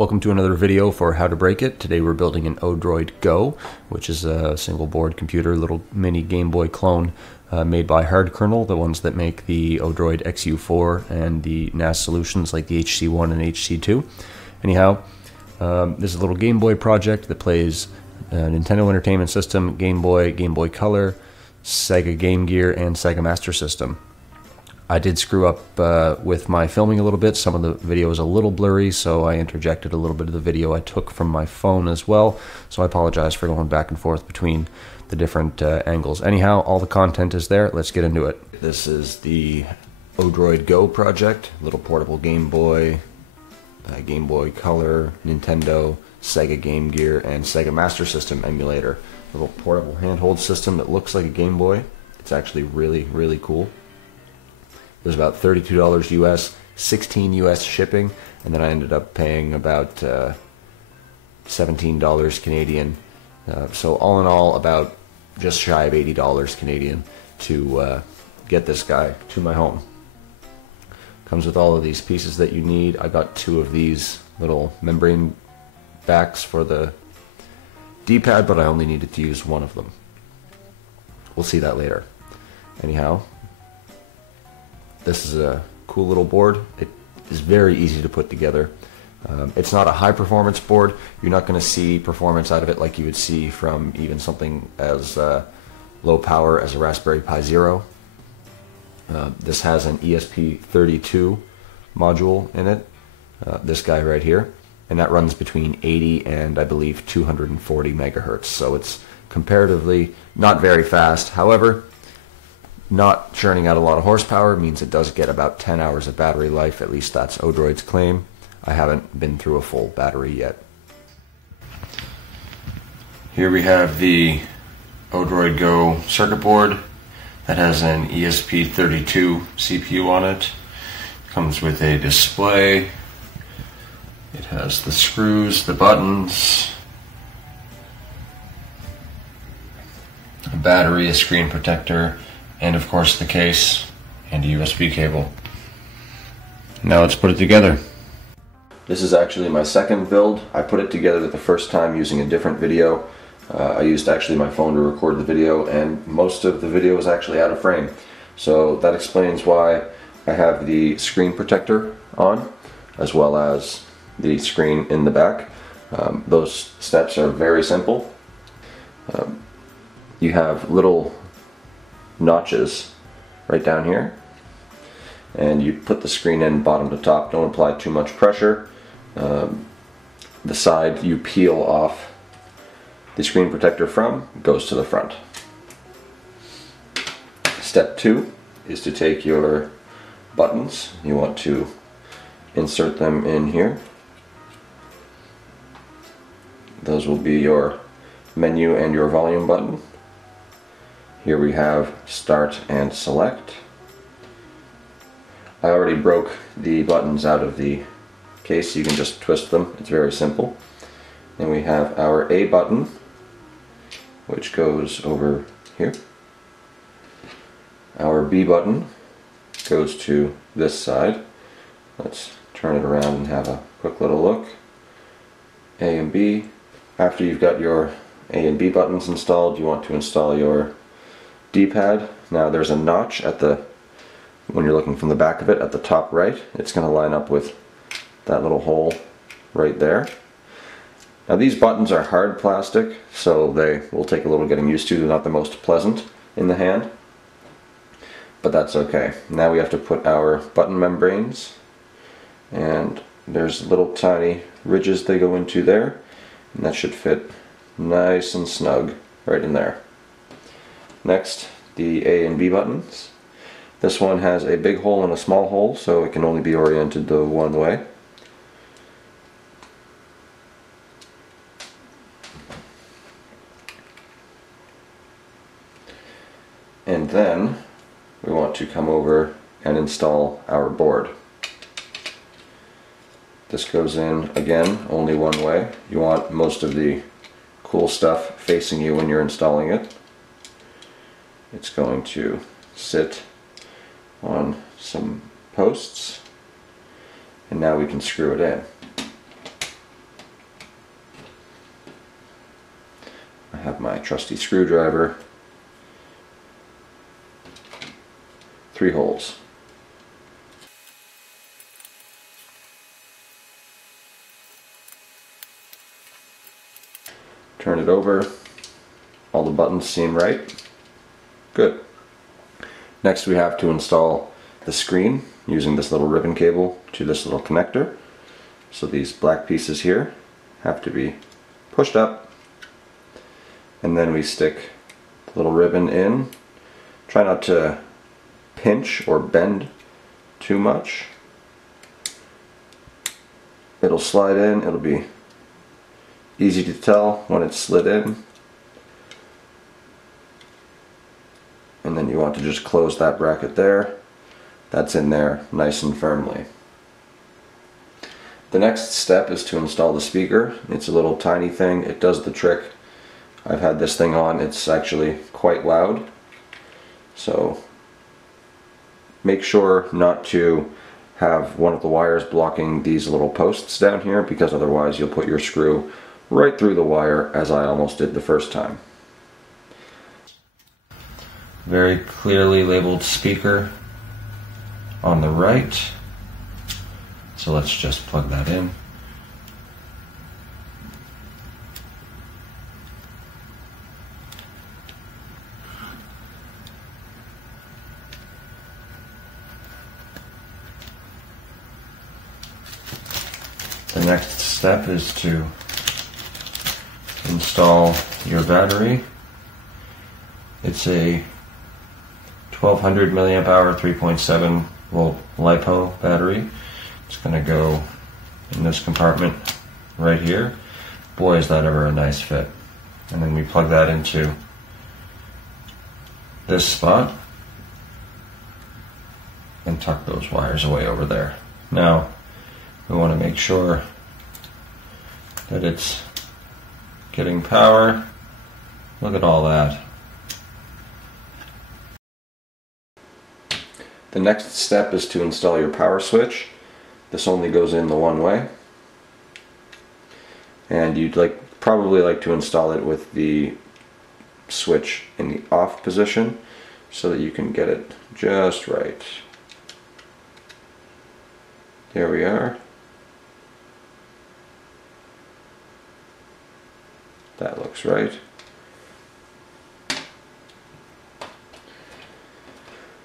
Welcome to another video for how to break it. Today we're building an ODroid Go, which is a single board computer, little mini Game Boy clone made by Hardkernel, the ones that make the ODroid XU4 and the NAS solutions like the HC1 and HC2. Anyhow, this is a little Game Boy project that plays Nintendo Entertainment System, Game Boy, Game Boy Color, Sega Game Gear, and Sega Master System. I did screw up with my filming a little bit. Some of the video is a little blurry, so I interjected a little bit of the video I took from my phone as well. So I apologize for going back and forth between the different angles. Anyhow, all the content is there. Let's get into it. This is the ODroid Go project. Little portable Game Boy, Game Boy Color, Nintendo, Sega Game Gear, and Sega Master System emulator. A little portable handhold system that looks like a Game Boy. It's actually really, really cool. It was about $32 US, 16 US shipping, and then I ended up paying about $17 Canadian. So all in all, about just shy of $80 Canadian to get this guy to my home. Comes with all of these pieces that you need. I got two of these little membrane backs for the D-pad, but I only needed to use one of them. We'll see that later. Anyhow, this is a cool little board. It is very easy to put together. It's not a high performance board. You're not going to see performance out of it like you would see from even something as low power as a Raspberry Pi Zero. This has an ESP32 module in it, this guy right here, and that runs between 80 and I believe 240 megahertz. So it's comparatively not very fast. However, not churning out a lot of horsepower means it does get about 10 hours of battery life. At least that's ODroid's claim. I haven't been through a full battery yet. Here we have the ODroid Go circuit board that has an ESP32 CPU on it. Comes with a display. It has the screws, the buttons, a battery, a screen protector, and of course the case and a USB cable. Now let's put it together. This is actually my second build. I put it together the first time using a different video. I used actually my phone to record the video, and most of the video was actually out of frame. So that explains why I have the screen protector on, as well as the screen in the back. Those steps are very simple. You have little notches right down here, and you put the screen in bottom to top. Don't apply too much pressure. The side you peel off the screen protector from goes to the front. Step 2 is to take your buttons. You want to insert them in here. Those will be your menu and your volume button. Here we have start and select. I already broke the buttons out of the case, so you can just twist them. It's very simple. Then we have our A button, which goes over here. Our B button goes to this side. Let's turn it around and have a quick little look. A and B. After you've got your A and B buttons installed, you want to install your D-pad. Now there's a notch at the, when you're looking from the back of it, at the top right. It's going to line up with that little hole right there. Now these buttons are hard plastic, so they will take a little getting used to. They're not the most pleasant in the hand, but that's okay. Now we have to put our button membranes, and there's little tiny ridges they go into there, and that should fit nice and snug right in there. Next, the A and B buttons. This one has a big hole and a small hole, so it can only be oriented the one way. And then we want to come over and install our board. This goes in, again, only one way. You want most of the cool stuff facing you when you're installing it. It's going to sit on some posts, and now we can screw it in. have my trusty screwdriver. 3 holes. Turn it over. All the buttons seem right. Good. Next we have to install the screen using this little ribbon cable to this little connector. So these black pieces here have to be pushed up, and then we stick the little ribbon in. Try not to pinch or bend too much. It'll slide in. It'll be easy to tell when it's slid in. And then you want to just close that bracket there. That's in there nice and firmly. The next step is to install the speaker. It's a little tiny thing. It does the trick. I've had this thing on. It's actually quite loud. So make sure not to have one of the wires blocking these little posts down here, because otherwise you'll put your screw right through the wire, as I almost did the first time. Very clearly labeled speaker on the right. So let's just plug that in. The next step is to install your battery. It's a 1200 milliamp hour 3.7 volt LiPo battery. It's going to go in this compartment right here. Boy, is that ever a nice fit. And then we plug that into this spot and tuck those wires away over there. Now we want to make sure that it's getting power. Look at all that. The next step is to install your power switch. This only goes in the one way. And you'd probably like to install it with the switch in the off position so that you can get it just right. There we are. That looks right.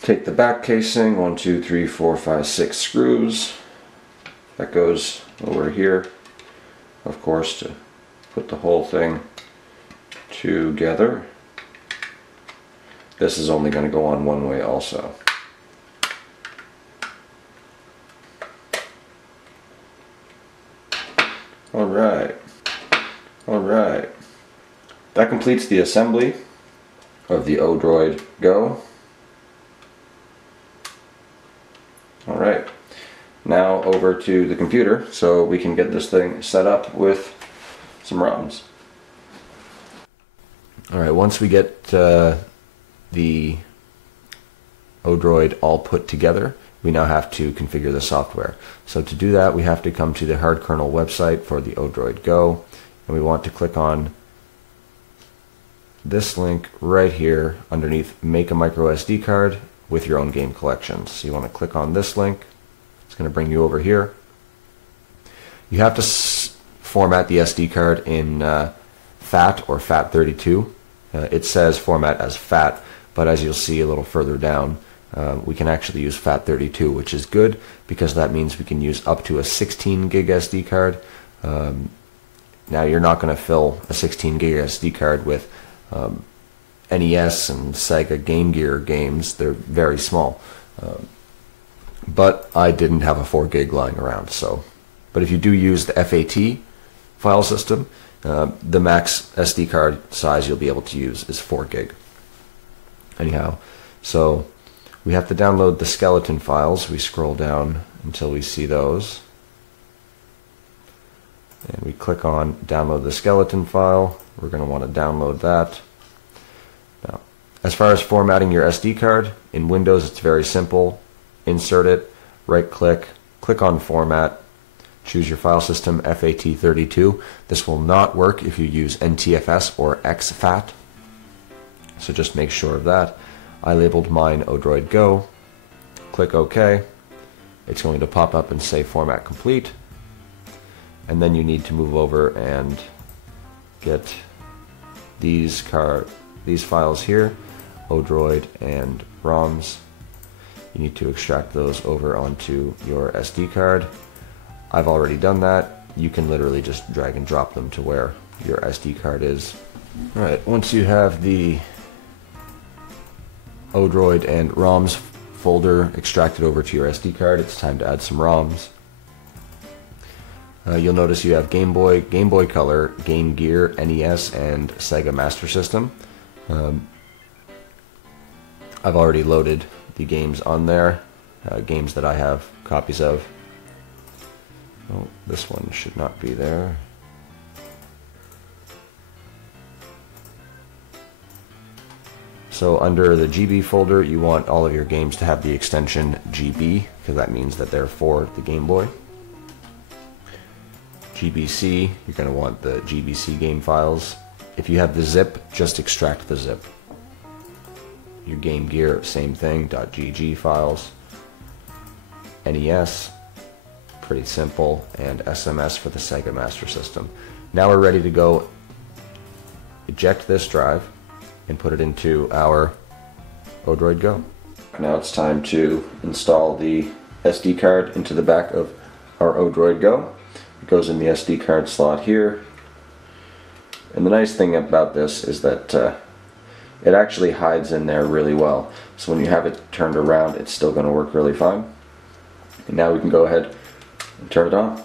Take the back casing, 1, 2, 3, 4, 5, 6 screws. That goes over here, of course, to put the whole thing together. This is only going to go on one way also. Alright. Alright. That completes the assembly of the ODroid Go. Alright. Now over to the computer so we can get this thing set up with some ROMs. Alright, once we get the ODroid all put together, we now have to configure the software. So to do that, we have to come to the hard kernel website for the ODroid Go, and we want to click on this link right here underneath Make a Micro SD Card with your own game collections. So you want to click on this link. It's going to bring you over here. You have to format the SD card in FAT or FAT32. It says format as FAT, but as you'll see a little further down, we can actually use FAT32, which is good because that means we can use up to a 16 gig SD card. Now you're not going to fill a 16 gig SD card with NES and Sega Game Gear games. They're very small. But I didn't have a 4 gig lying around. But if you do use the FAT file system, the max SD card size you'll be able to use is 4 gig. Anyhow, so we have to download the skeleton files. We scroll down until we see those. And we click on download the skeleton file. We're going to want to download that. Now, as far as formatting your SD card, in Windows it's very simple. Insert it, right click, click on format, Choose your file system, FAT32. This will not work if you use NTFS or exFAT, so just make sure of that. I labeled mine ODroid Go. Click OK. It's going to pop up and say Format Complete. And then you need to move over and get these files here, ODroid and ROMs. You need to extract those over onto your SD card. I've already done that. You can literally just drag and drop them to where your SD card is. Alright, once you have the ODroid and ROMs folder extracted over to your SD card, it's time to add some ROMs. You'll notice you have Game Boy, Game Boy Color, Game Gear, NES, and Sega Master System. I've already loaded the games on there, games that I have copies of. Oh, this one should not be there. So under the GB folder, you want all of your games to have the extension GB, because that means that they're for the Game Boy. GBC, you're going to want the GBC game files. If you have the zip, just extract the zip. Your Game Gear, same thing, .gg files. NES, pretty simple, and SMS for the Sega Master System. Now we're ready to go eject this drive and put it into our ODroid Go. Now it's time to install the SD card into the back of our ODroid Go. It goes in the SD card slot here. And the nice thing about this is that it actually hides in there really well. So when you have it turned around, it's still going to work really fine. And now we can go ahead and turn it on.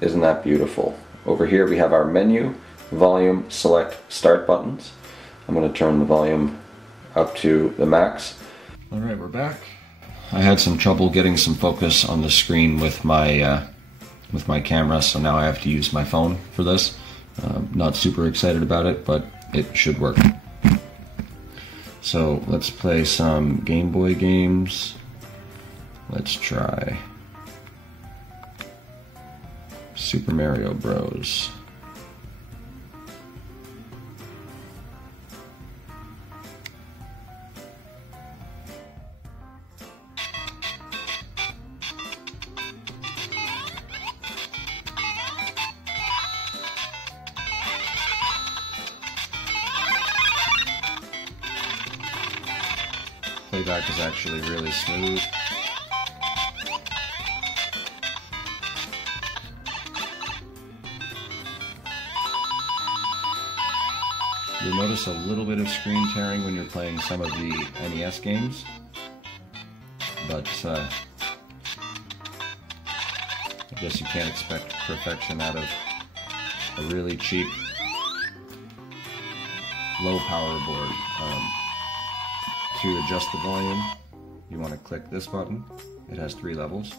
Isn't that beautiful? Over here we have our menu, volume, select, start buttons. I'm going to turn the volume up to the max. Alright, we're back. I had some trouble getting some focus on the screen with my camera, so now I have to use my phone for this. Not super excited about it, but it should work. So let's play some Game Boy games. Let's try Super Mario Bros. Playback is actually really smooth. You'll notice a little bit of screen tearing when you're playing some of the NES games, but I guess you can't expect perfection out of a really cheap, low power board. To adjust the volume, you want to click this button. It has 3 levels.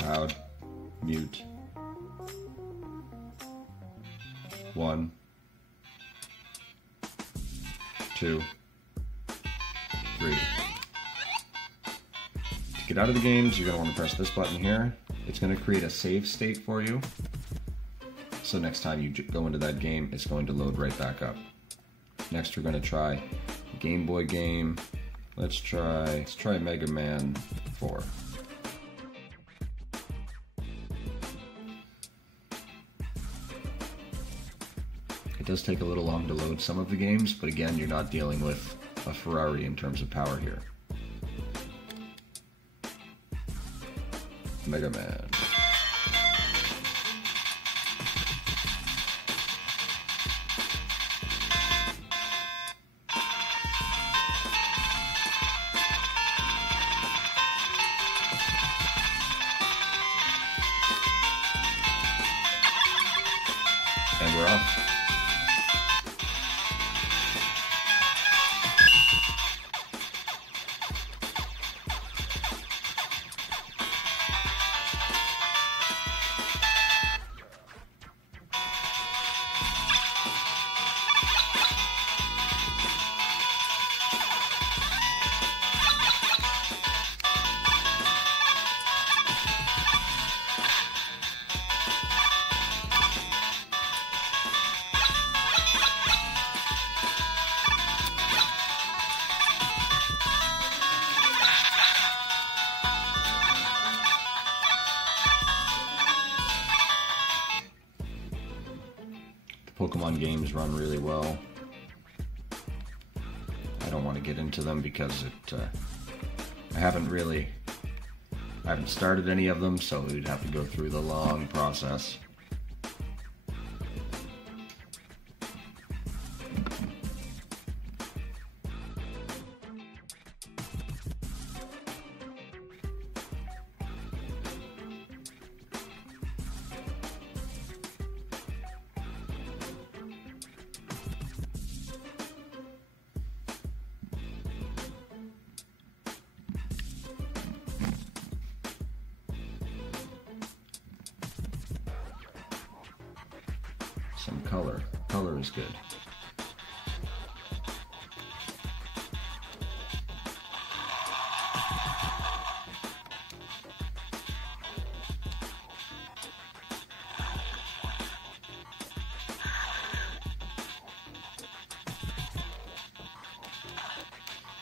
Loud, mute, 1, 2, 3. To get out of the games, you're going to want to press this button here. It's going to create a save state for you. So next time you go into that game, it's going to load right back up. Next we're going to try a Game Boy game. Let's try Mega Man 4. It does take a little long to load some of the games, but again, you're not dealing with a Ferrari in terms of power here. Mega Man. And we're off. one games run really well. I don't want to get into them because I haven't started any of them, so we'd have to go through the long process. Some color. Color is good.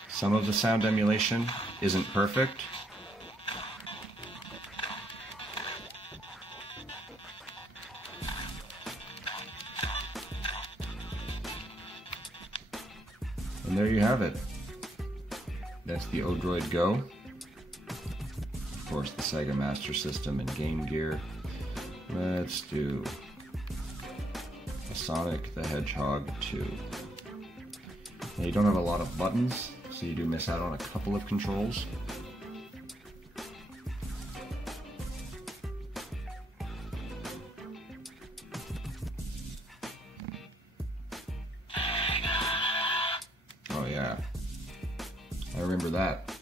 Some of the sound emulation isn't perfect. And there you have it. That's the ODroid Go. Of course, the Sega Master System and Game Gear. Let's do a Sonic the Hedgehog 2. Now, you don't have a lot of buttons, so you do miss out on a couple of controls. Oh yeah, I remember that.